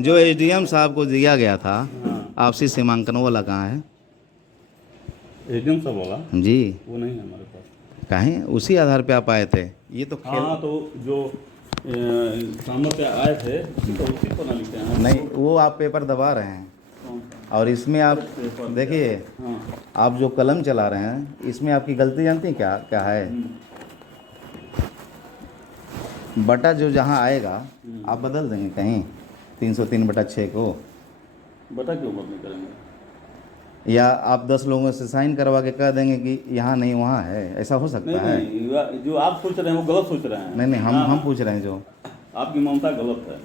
जो एसडीएम साहब को दिया गया था हाँ आपसी सीमांकन वाला कहाँ है एडीएम साहब होगा, जी? वो नहीं है हमारे पास। कहीं उसी आधार पे आप आए थे? ये तो खेल हाँ तो जो सामने आए थे तो उसी पर ना लिखे हैं। नहीं, वो आप पेपर दबा रहे हैं कौन? और इसमें आप देखिए, हाँ आप जो कलम चला रहे हैं इसमें आपकी गलती जानती हैं क्या क्या है? बटा जो जहाँ आएगा आप बदल देंगे कहीं 303/6 को, बता क्यों बदली करेंगे? या आप 10 लोगों से साइन करवा के कह देंगे कि यहाँ नहीं वहाँ है, ऐसा हो सकता नहीं है? नहीं, जो आप सोच रहे हैं वो गलत सोच रहे हैं। नहीं नहीं, हम पूछ रहे हैं जो आपकी ममता गलत है।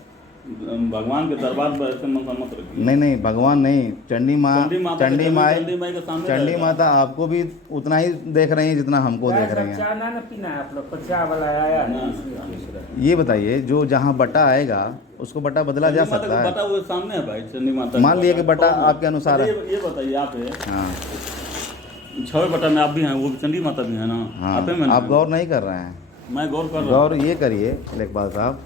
भगवान के दरबार पर ऐसे ममता मत रखिए। नहीं नहीं, भगवान नहीं, चंडी माँ, चंडी माता चंडी माँ, के सामने चंडी रहेगा। माता आपको भी उतना ही देख रही है जितना हमको देख रही हैं। चाय ना ना पीना है आप लोग को, चाय वाला आया है। ये बताइए, जो जहाँ बटा आएगा उसको बटा बदला जा चंडी माता सकता का है? बटा वो सामने है भाई, चंडी माता मान का लिया कि बटा कौन है? आपके अनुसार है। ये बताइए आप है हाँ 6वें बटा में आप भी हैं, वो चंडी माता भी है ना? हाँ, आपे में आप गौर नहीं कर रहे हैं। मैं गौर कर रहा गौर ये करिए लेखपाल साहब,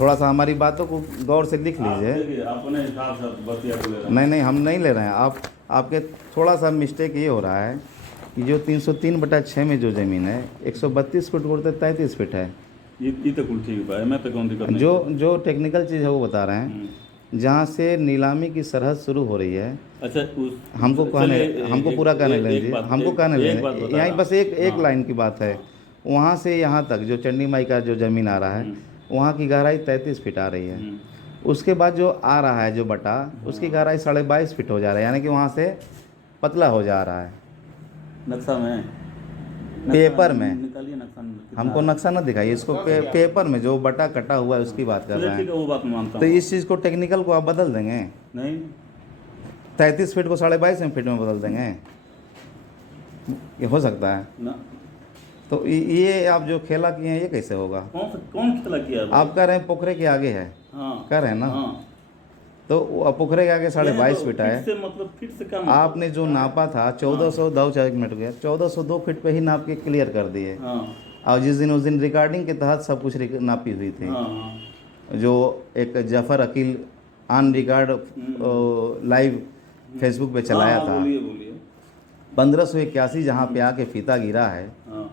थोड़ा सा हमारी बातों को गौर से लिख लीजिए। देखिए अपने हिसाब से बतिया को ले रहे हैं। नहीं नहीं, हम नहीं ले रहे हैं। आपके थोड़ा सा मिस्टेक ये हो रहा है कि जो 303/6 में जो ज़मीन है 132 फीट उड़ते 33 फीट है। ये तो कुल ठीक है, मैं तो कौन दिक्कत नहीं। जो टेक्निकल चीज़ है वो बता रहे हैं, जहाँ से नीलामी की सरहद शुरू हो रही है। अच्छा हमको पूरा कहने लीजिए, हमको कहने लीजिए। यहीं बस एक लाइन की बात है, वहाँ से यहाँ तक जो चंडी माई का जो ज़मीन आ रहा है वहाँ की गहराई 33 फीट आ रही है। उसके बाद जो आ रहा है जो बटा, उसकी गहराई 22.5 फीट हो जा रहा है, यानी कि वहाँ से पतला हो जा रहा है। नक्शा में पेपर में निकालिए नक्शा में कितना हमको है। नक्शा न दिखाइए, इसको पेपर में जो बटा कटा हुआ है उसकी बात कर चलिए रहे ठीक है, हैं। वो बात मैं मानता तो हूँ। इस चीज़ को टेक्निकल को आप बदल देंगे, नहीं 33 फीट को 22.5 फीट में बदल देंगे, ये हो सकता है? ना, तो ये आप जो खेला किए हैं ये कैसे होगा? कौन खेला किया है? आप कह रहे हैं पोखरे के आगे है, हाँ कह रहे हैं ना? हाँ तो वो पोखरे के आगे 22.5 फीट है। फिट से मतलब फिट से क्या मतलब? आपने जो नापा था 1402 मिनट गया, 1402 फीट पे ही नाप के क्लियर कर दिए। हाँ और उस दिन रिकॉर्डिंग के तहत सब कुछ नापी हुई थी। हाँ हाँ जो एक Zafar Aqeel on record live Facebook पे चलाया हाँ, था, बोलिए 1581 जहाँ पे आके फीता गिरा है। हाँ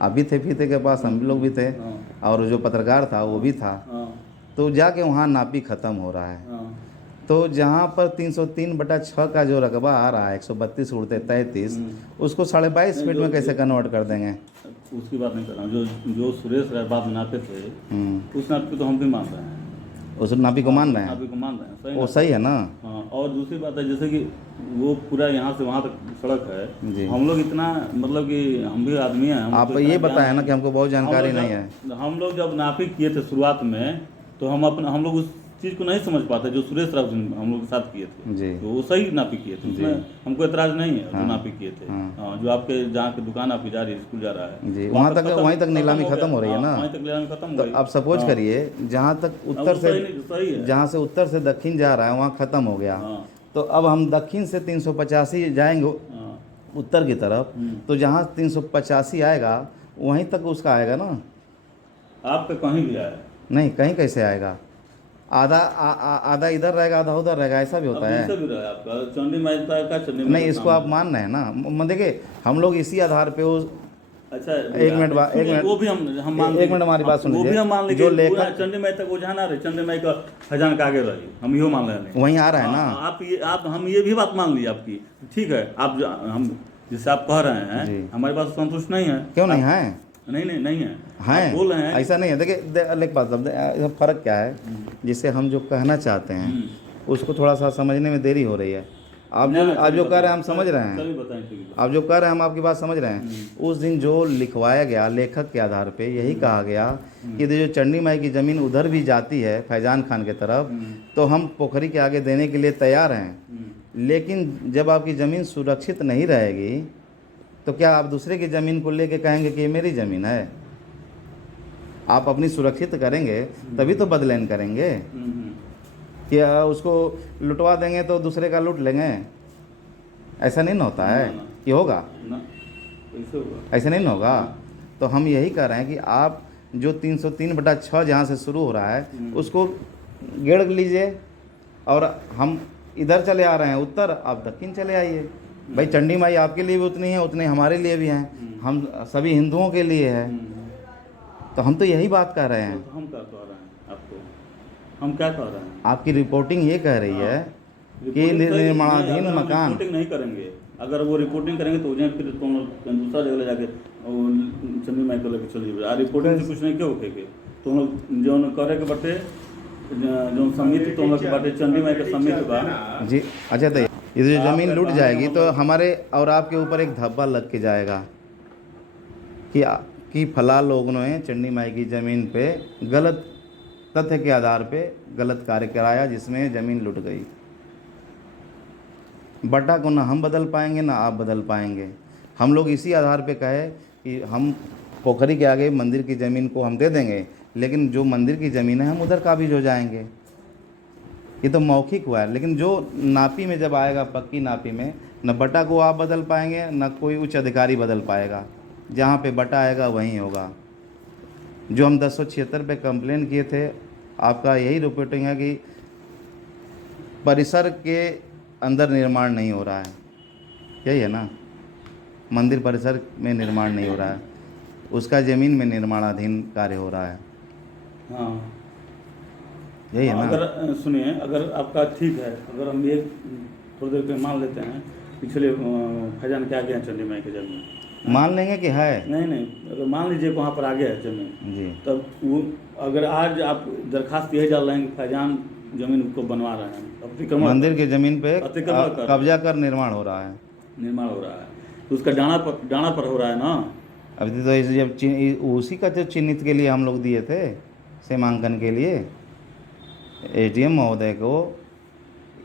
आप भी थे फीते के पास, हम भी लोग भी थे, हाँ और जो पत्रकार था वो भी था। हाँ तो जाके वहाँ नापी ख़त्म हो रहा है। हाँ तो जहाँ पर 303/6 का जो रकबा आ रहा है 132 उड़ते 33, उसको 22.5 फीट में कैसे कन्वर्ट कर देंगे? उसकी बात नहीं कर रहा हूँ। जो सुरेश राय बात नापे थे उस नाप को तो हम भी मान रहे हैं, उस नापी को मान रहे हैं, नापे को मान रहे हैं, सही वो ना? सही है ना? हाँ, और दूसरी बात है जैसे कि वो पूरा यहाँ से वहाँ तक सड़क जी। है, हम लोग इतना मतलब कि हम भी आदमी हैं, हमको आप इतना ये ज्ञान बताया ना कि हमको बहुत जानकारी नहीं है। हम लोग जब नापी किए थे शुरुआत में तो हम लोग उस चीज़ को नहीं समझ पाते जो सुरेश राव जी हम लोग के साथ किए थे। जी तो वो सही नापी किए थे, उसमें हमको एतराज़ नहीं है जो नापी किए थे। हाँ। हाँ, जो आपके जहाँ की दुकान आपकी जा रही है, स्कूल जा रहा है जी, वहाँ तक वहीं तक नीलामी हो खत्म गया। हो रही है ना? हाँ, वहीं तक नीलामी खत्म हो तो गई। आप सपोज करिए जहाँ तक उत्तर वो से सही है। जहाँ से उत्तर से दक्षिण जा रहा है वहाँ ख़त्म हो गया। हाँ तो अब हम दक्षिण से 385 जाएंगे हाँ उत्तर की तरफ, तो जहाँ 385 आएगा वहीं तक उसका आएगा ना? आपका कहीं भी आया नहीं, कहीं कैसे आएगा? आधा इधर रहेगा आधा उधर रहेगा, ऐसा भी होता है? भी रहा है आपका चंडी माता का चंडी नहीं, इसको आप मान रहे हैं ना? देखिए हम लोग इसी आधार पे उस अच्छा एक मिनट वो भी हम मान एक मिनट हमारी बात सुन वो भी लीजिए। हम मान जो लीजिए लेखक चंडी माई तक वो जहाँ ना रहे, चंडी माई का खजान का आगे रही, हम यो मान रहे हैं। वहीं आ रहा है ना? आप हम ये भी बात मान ली आपकी, ठीक है। हम जिससे आप कह रहे जी। हैं हमारी बात संतुष्ट नहीं है। क्यों नहीं है? नहीं है हैं, आप बोल रहे हैं ऐसा नहीं है। देखिए लेखपाल फ़र्क क्या है, जिसे हम जो कहना चाहते हैं उसको थोड़ा सा समझने में देरी हो रही है। आप जो कह रहे हैं हम समझ रहे हैं, चलिए बताएं ठीक है। आप जो कह रहे हैं हम आपकी बात समझ रहे हैं। उस दिन जो लिखवाया गया लेखक के आधार पे यही कहा गया कि जो चंडी माई की ज़मीन उधर भी जाती है फैजान खान के तरफ, तो हम पोखरी के आगे देने के लिए तैयार हैं। लेकिन जब आपकी ज़मीन सुरक्षित नहीं रहेगी तो क्या आप दूसरे की ज़मीन को लेके कहेंगे कि ये मेरी ज़मीन है? आप अपनी सुरक्षित करेंगे तभी तो बदलैन करेंगे। क्या उसको लुटवा देंगे तो दूसरे का लूट लेंगे? ऐसा नहीं ना होता है कि होगा? ना कैसे होगा? ऐसा नहीं ना होगा। तो हम यही कह रहे हैं कि आप जो 303/6 जहाँ से शुरू हो रहा है उसको गेड़ लीजिए और हम इधर चले आ रहे हैं उत्तर, आप दक्षिण चले आइए। भाई चंडी माई आपके लिए भी उतनी है, उतने हमारे लिए भी हैं, हम सभी हिंदुओं के लिए है। तो हम तो यही बात कर रहे हैं। तो हम क्या कह रहे हैं आपको, हम क्या कह रहे हैं? आपकी रिपोर्टिंग ये कह रही है कि रिपोर्टिंग सही निर्माणाधीन नहीं, अगर हम मकान, रिपोर्टिंग नहीं करेंगे, अगर वो रिपोर्टिंग करेंगे तो उन्हें फिर तुम लोग कहीं दूसरा जगह ले जाके चंडी माई को लेके चलिए। आ रिपोर्टिंग से कुछ नहीं क्यों होके तुम लोग जो करे के बटे जो समिति तुम लोग के बाटे चंडी माई के समिति बा जी। अच्छा तो ये जो ज़मीन लूट जाएगी तो हमारे और आपके ऊपर एक धब्बा लग के जाएगा कि फला लोगों ने चंडी माई की ज़मीन पे गलत तथ्य के आधार पे गलत कार्य कराया, जिसमें ज़मीन लूट गई। बटा को ना हम बदल पाएंगे ना आप बदल पाएंगे। हम लोग इसी आधार पे कहे कि हम पोखरी के आगे मंदिर की ज़मीन को हम दे देंगे, लेकिन जो मंदिर की ज़मीन है हम उधर काबिज हो जाएंगे। ये तो मौखिक हुआ है, लेकिन जो नापी में जब आएगा, पक्की नापी में, न बटा को आप बदल पाएंगे न कोई उच्च अधिकारी बदल पाएगा। जहाँ पे बटा आएगा वहीं होगा। जो हम 1076 पे कंप्लेन किए थे, आपका यही रिपोर्टिंग है कि परिसर के अंदर निर्माण नहीं हो रहा है, यही है ना, मंदिर परिसर में निर्माण नहीं हो रहा है, उसका ज़मीन में निर्माणाधीन कार्य हो रहा है। हाँ यही है ना। अगर सुनिए, अगर आपका ठीक है, अगर हम ये थोड़ी देर पे मान लेते हैं पिछले फैजान के आगे है चंडी माई की जमीन, मान लेंगे कि है। नहीं, अगर मान लीजिए वहाँ पर आगे है जमीन जी। तब वो अगर आज आप दरखास्त यही डाल रहे हैं कि फैजान जमीन को बनवा रहे हैं, अतिक्रमण मंदिर की ज़मीन पे अतिक्रमण कर कब्जा कर निर्माण हो रहा है, निर्माण हो रहा है, तो उसका डाना पर हो रहा है ना। अभी तो इसे जब उसी का जो चिन्हित के लिए हम लोग दिए थे सीमांकन के लिए, एडीएम महोदय को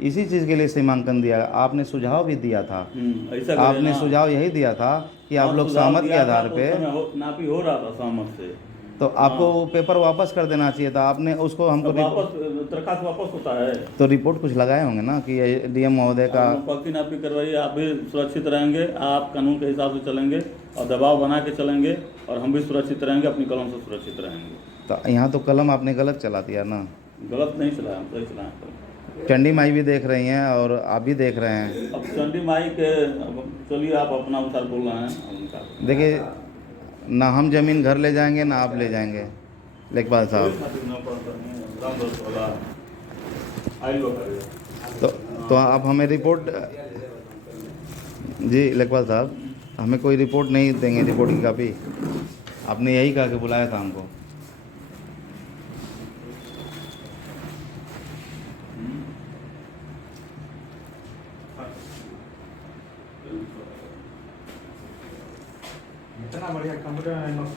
इसी चीज़ के लिए सीमांकन दिया। आपने सुझाव भी दिया था, ऐसा करिए आपने ना। सुझाव यही दिया था कि आप हाँ, लोग सुझाव सहमत के दिया था, आधार तो पे, उस समय नापी हो रहा था सहमत से, तो आपको वो पेपर वापस कर देना चाहिए था। आपने उसको हमको अब वापस दरखास्त वापस होता है तो रिपोर्ट कुछ लगाए होंगे ना कि डीएम महोदय का। आप पक्की नापी करवाइए, आप भी सुरक्षित रहेंगे, आप कानून के हिसाब से चलेंगे और दबाव बना के चलेंगे, और हम भी सुरक्षित रहेंगे, अपनी कलम से सुरक्षित रहेंगे। तो यहाँ तो कलम आपने गलत चला दिया ना। गलत नहीं चलाया, हम सही चलाएं। चंडी माई भी देख रही हैं और आप भी देख रहे हैं। अब चंडी माई के चलिए, आप अपना अनुसार बोल रहे हैं उनका। देखिए, ना हम ज़मीन घर ले जाएंगे ना आप ले जाएंगे लेखपाल साहब। तो आप हमें रिपोर्ट, जी लेखपाल साहब, हमें कोई रिपोर्ट नहीं देंगे, रिपोर्ट की कापी? आपने यही कहा कि बुलाया था हमको। इतना बढ़िया कंप्यूटर